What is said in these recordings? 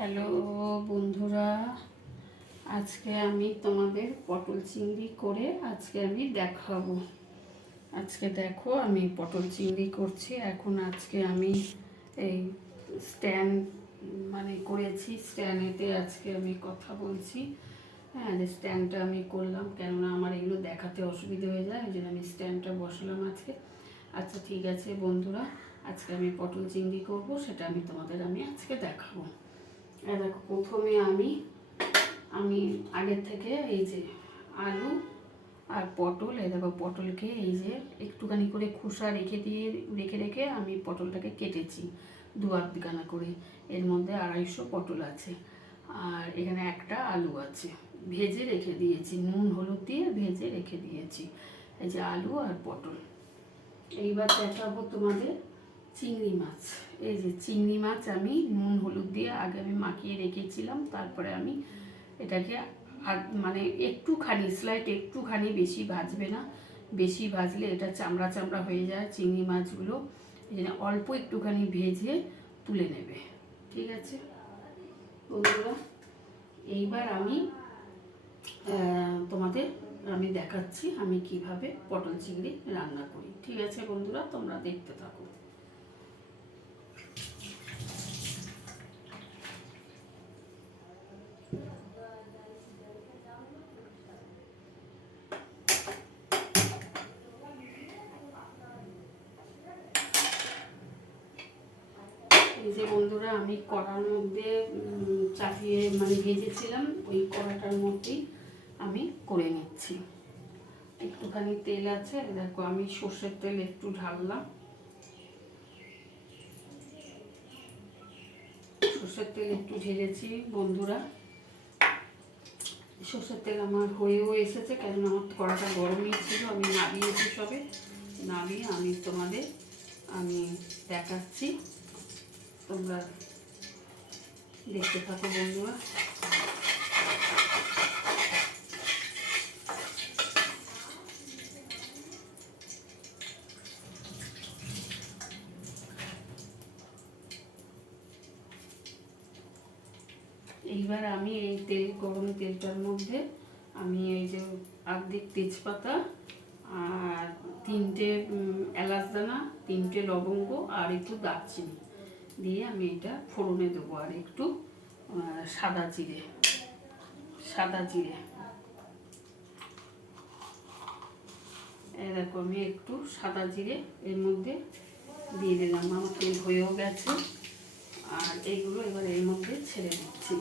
Hello বন্ধুরা, আজকে আমি তোমাদের পটল চিংড়ি করে আমি দেখাবো। আজকে দেখো আমি পটল চিংড়ি করছি। আজকে আমি এই স্ট্যান্ড করেছি, স্ট্যান্ডেতে আজকে আমি কথা বলছি। হ্যাঁ, যে স্ট্যান্ডটা আমি করলাম, কেননা আমার এগুলো দেখাতে অসুবিধা হয়ে যায়, ওই জন্য আমি স্ট্যান্ডটা বসালাম আজকে। আচ্ছা ঠিক আছে বন্ধুরা, আজকে আমি পটল চিংড়ি করব, সেটা তোমাদের আজকে দেখাবো। দেখো প্রথমে আমি আগের থেকে এই যে আলু আর পটল, দেখো পটলকে এই যে একটুখানি করে খোসা রেখে আমি পটলটাকে কেটেছি দু আধখানা করে। এর মধ্যে 250 পটল আছে, আর এখানে একটা আলু আছে, ভেজে রেখে দিয়েছি, নুন হলুদ দিয়ে ভেজে রেখে দিয়েছি। এই যে আলু আর পটল। এইবার দেখাবো তোমাদের চিংড়ি মাছ। এই যে চিংড়ি মাছ আমি নুন হলুদ দিয়ে আগে মাখিয়ে রেখেছিলাম, তারপরে আমি এটাকে একটুখানি, বেশি ভাজবে না, বেশি ভাজলে এটা চামড়া চামড়া হয়ে যায় চিংড়ি মাছগুলো। এই জন্য অল্প একটুখানি ভেজে তুলে নেবে, ঠিক আছে বন্ধুরা। এইবার তোমাদের দেখাচ্ছি আমি কিভাবে পটল চিংড়ি রান্না করি, ঠিক আছে বন্ধুরা, তোমরা দেখতে থাকো। এই যে বন্ধুরা, আমি কড়ার মধ্যে চাপিয়ে ভেজেছিলাম, ওই কড়াটার মধ্যেই আমি করে নিচ্ছি। একটুখানি তেল আছে, দেখো আমি সর্ষের তেল একটু ঢাললাম। সর্ষের তেল একটু ঢেলেছি বন্ধুরা। সর্ষের তেল আমার হয়েও এসেছে, কারণ আমার কড়াটা গরমই ছিল, আমি নাবিয়েছি সবে। নাবিয়ে তোমাদের দেখাচ্ছি, তোমরা দেখতে থাকো বন্ধুরা। এইবার আমি এই গরম তেলটার মধ্যে আমি এই যে অর্ধেক তেজপাতা আর 3টে এলাচ দানা, 3টে লবঙ্গ আর একটু দারচিনি দিয়ে আমি এটা ফোড়নে দেবো, আর একটু সাদা জিরে এরকম আমি একটু সাদা জিরে এর মধ্যে দিয়ে দিলাম। আমার তেল হয়েও গেছে, আর এইগুলো এবার এর মধ্যে ছেড়ে দিচ্ছি।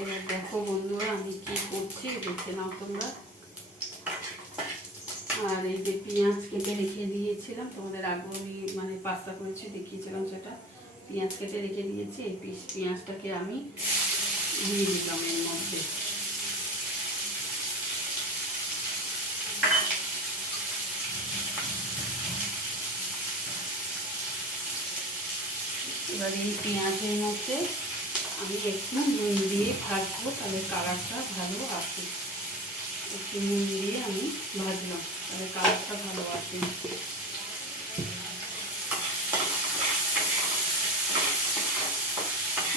এবার দেখো বন্ধুরা আমি কি করছি, দেখে নাও তোমরা। আর এই যে পেঁয়াজ কেটে রেখে দিয়েছিলাম, তোমাদের আগে আমি পাস্তা করেছি দেখিয়েছিলাম, সেটা পেঁয়াজ কেটে রেখে দিয়েছি। এই পেঁয়াজটাকে আমি দিয়ে দিলাম এর মধ্যে। এবার এই পেঁয়াজের মধ্যে আমি একটু নুন দিয়ে ভাজবো, তাহলে কালারটা ভালো আসে। একটু নুন দিয়ে আমি ভাজলাম, তাহলে কালারটা ভালো আসে।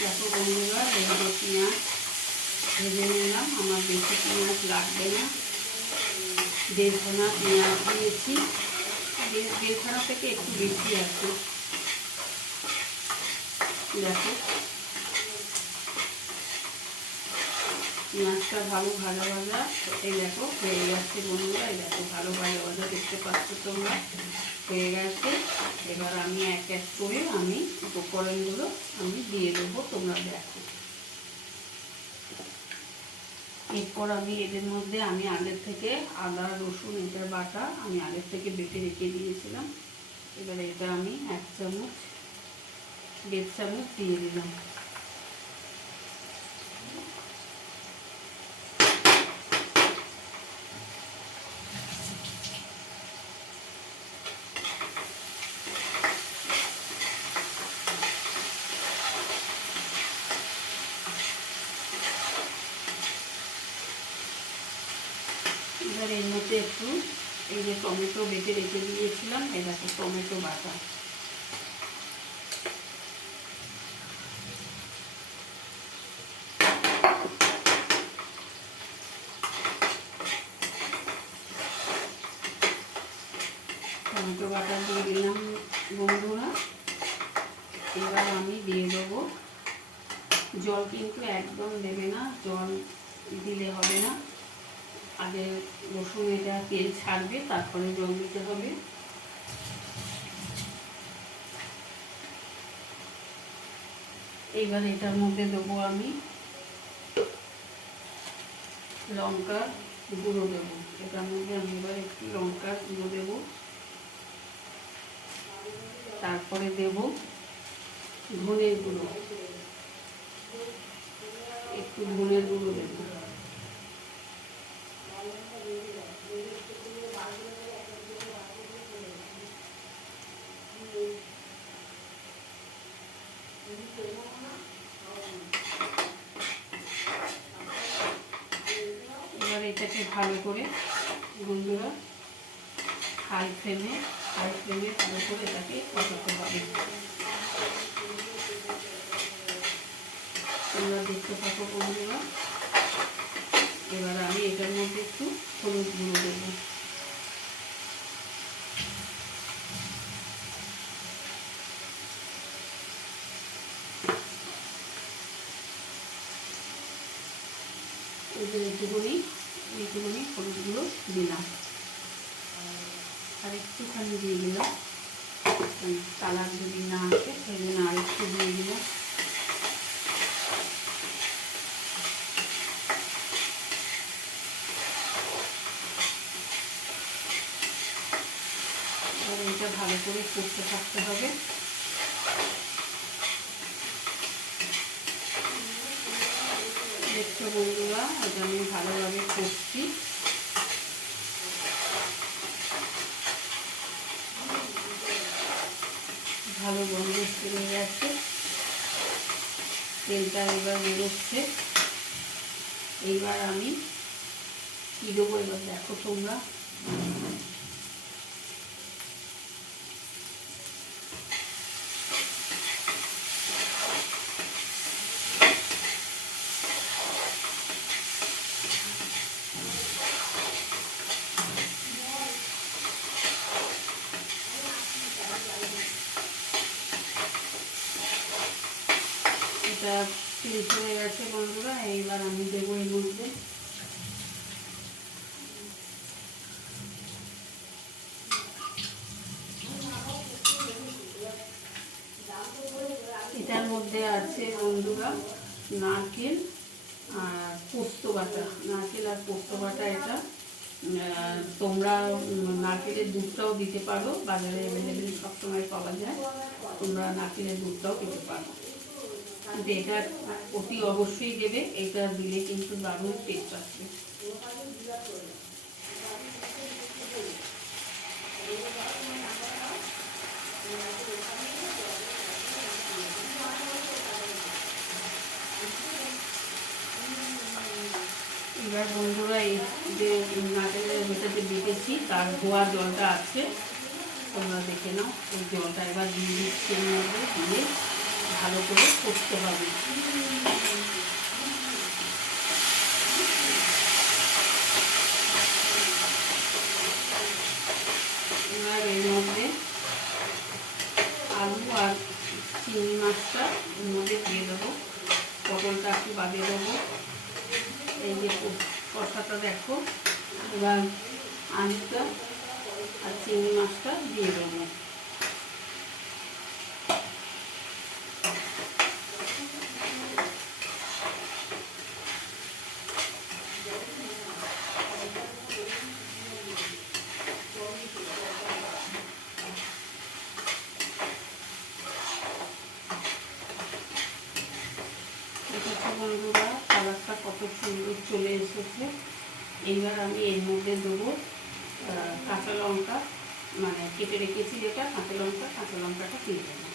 দেখো বন্ধুরা, এই যে পেঁয়াজ ভেজে নিলাম, আমার বেশি পেঁয়াজ লাগবে না, 1.5 পেঁয়াজ দিয়েছি, 1.5 থেকে একটু বেশি আছে। দেখো পেঁয়াজটা ভালো ভাজা ভাজা, এই দেখো হয়ে গেছে বন্ধুরা। এই দেখো ভালো ভাজা ভাজা দেখতে পাচ্ছ তোমরা, হয়ে গেছে। এবার আমি এক এক করে উপকরণগুলো দিয়ে দেবো, তোমরা দেখো। এরপর এদের মধ্যে আগের থেকে আদা রসুন এটার বাটা আমি আগের থেকে বেটে রেখে দিয়েছিলাম। এবার এটা আমি 1 চামচ 1.5 চামচ দিয়ে দিলাম। এবার এর মধ্যে একটু এই যে টমেটো বেটে রেখে দিয়েছিলাম, এই দেখো টমেটো বাটা। টমেটো বাটা দিয়ে দিলাম বন্ধুরা। এবার আমি দিয়ে দেবো জল, কিন্তু একদম দেবে না, জল দিলে হবে না। আগে রসুন এটা তেল ছাড়বে, তারপরে জল দিতে হবে। এইবার এটার মধ্যে দেবো আমি লঙ্কা গুঁড়ো দেবো। এটার মধ্যে আমি এবার একটু লঙ্কা গুঁড়ো দেবো। তারপরে দেব ধনের গুঁড়ো, একটু ধনের গুঁড়ো দেবো। এবার এটাকে ভালো করে বন্ধুরা হাই ফ্লেমে ভালো করে এটাকে কষাতে হবে। তোমরা দেখতে থাকো বন্ধুরা। এবার আমি এটার মধ্যে একটু হলুদ গুঁড়ো দেবো। এইটুকুনি হলুদ গুঁড়ো দিলাম, আর একটুখানি দিয়ে দিলাম, কালার যদি না আসে সেই জন্য আর একটু দিয়ে দিলাম। আর এটা ভালো করে করতে থাকতে হবে। দেখছো বন্ধুরা, এটা আমি ভালোভাবে করছি। ভালো গন্ধ চলে গেছে, তেলটা এবার বেরোচ্ছে। এইবার আমি কী দেবো এবার দেখো তোমরা। এটা তেল ছেড়ে গেছে বন্ধুরা। এইবার আমি দেবো এর মধ্যে এটার মধ্যে আছে বন্ধুরা নারকেল আর পোস্ত বাটা। নারকেল আর পোস্ত বাটা। এটা তোমরা নারকেলের দুধটাও দিতে পারো, বাজারে অ্যাভেলেবেল সবসময় পাওয়া যায়। তোমরা নারকেলের দুধটাও দিতে পারো, কিন্তু এটা অতি অবশ্যই দেবে। এটা দিলে কিন্তু দারুণ টেস্ট আসবে। এবার বন্ধুরা এই যে নারকেলের ভেতরে বেটেছি তার ধোয়া জলটা আছে, তোমরা দেখে নাও। ওই জলটা এবার দিয়ে দিচ্ছি এর মধ্যে, দিয়ে ভালো করে করতে হবে। এবার এর মধ্যে আলু আর চিংড়ি মাছটা এর মধ্যে দিয়ে দেবো। পটলটা একটু বাদে দেবো। এই যে কষাটা দেখো। এবার আলুটা আর চিংড়ি মাছটা দিয়ে দেবো। বন্ধুরা কালারটা কত সুন্দর চলে এসেছে। এইবার আমি এর মধ্যে দেবো কাঁচা লঙ্কা, মানে কেটে রেখেছি যেটা কাঁচা লঙ্কাটা দিয়ে দেবো।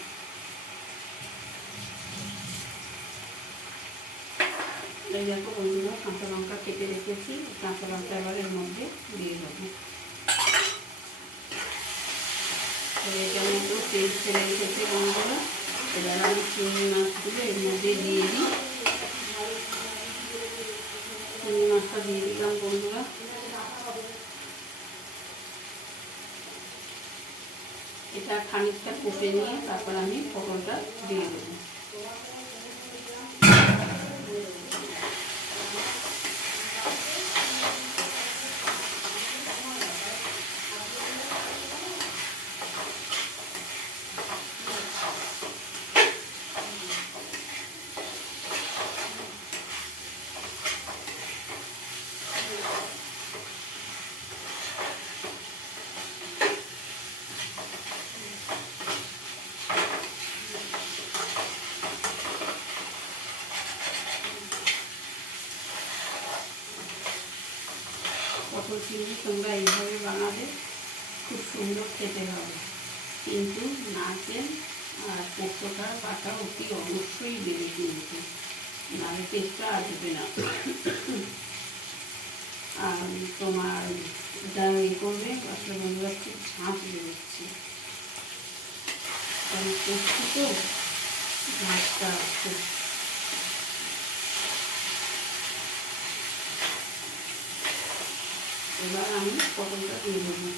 এই দেখো বন্ধুরা কাঁচা লঙ্কা কেটে রেখেছি, কাঁচা লঙ্কা এবার এর মধ্যে দিয়ে দেবো। এটার মধ্যে তেল ছেড়ে রেখেছে বন্ধুরা। এবার আমি চিংড়ি মাছগুলো এর মধ্যে দিয়ে দিই। চিংড়ি মাছটা দিয়ে দিলাম বন্ধুরা। এটা খানিকটা কষে নিয়ে তারপর আমি পটলটা দিয়ে দেবো। পটল চিংড়ি তোমরা এইভাবে বানাবে, খুব সুন্দর খেতে হবে। কিন্তু নারকেল আর পোস্তটা বাটা অতি অবশ্যই দেবে, কিন্তু নাহলে টেস্টটা আসবে না। আর তোমার যা করবে আসলে বন্ধুরা খুব ঝাঁঝ বেরোচ্ছে, কারণ পোস্ত তো ঝাঁঝটা খুব। এবার আমি পটলটা দিয়ে দেবো।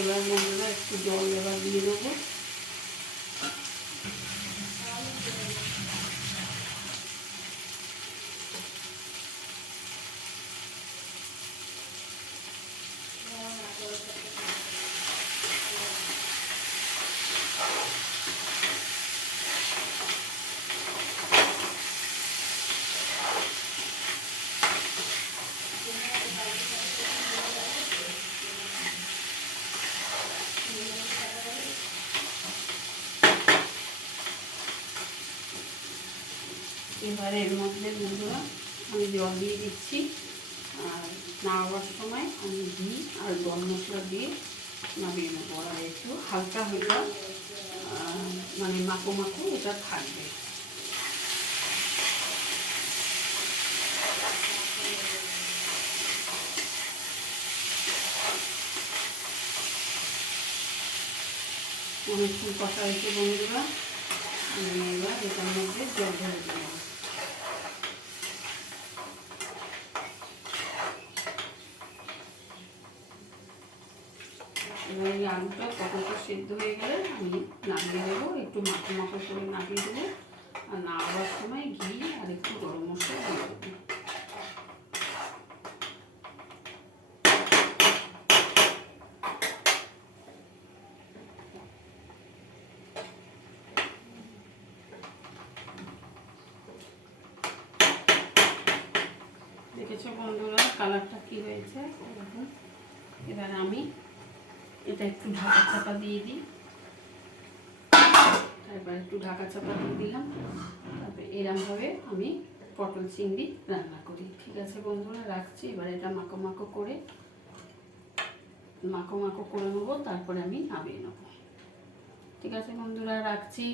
এবার বন্ধুরা একটু জল এবার দিয়ে দেবো। এবার এর মধ্যে বন্ধুরা আমি জল দিয়ে দিচ্ছি, আর নাড়াবার সময় আমি ঘি আর গরম মশলা দিয়ে নামিয়ে নেবো। আর একটু হালকা হালকা মানে মাখো মাখো এটা থাকবে। অনেকক্ষণ কষা হয়েছে বন্ধুরা, আমি এবার এটার মধ্যে জল ঢেলে দিলাম। এবার এই আলুটা পটলটা সেদ্ধ হয়ে গেলে আমি নামিয়ে দেবো, একটু মাখো মাখো করে নামিয়ে দেবো। আর নামাবার সময় ঘি আর একটু গরম মশলা দিয়ে দেবো। দেখেছো বন্ধুরা কালারটা কি হয়েছে এরকম। এবার আমি এটা একটু ঢাকা চাপা দিয়ে দিই। এবার একটু ঢাকা চাপা দিয়ে দিলাম। তারপরে এরমভাবে আমি পটল চিংড়ি রান্না করি। ঠিক আছে বন্ধুরা, রাখছি। এবার এটা মাখো মাখো করে নেবো, তারপরে আমি নামিয়ে নেবো। ঠিক আছে বন্ধুরা, রাখছি।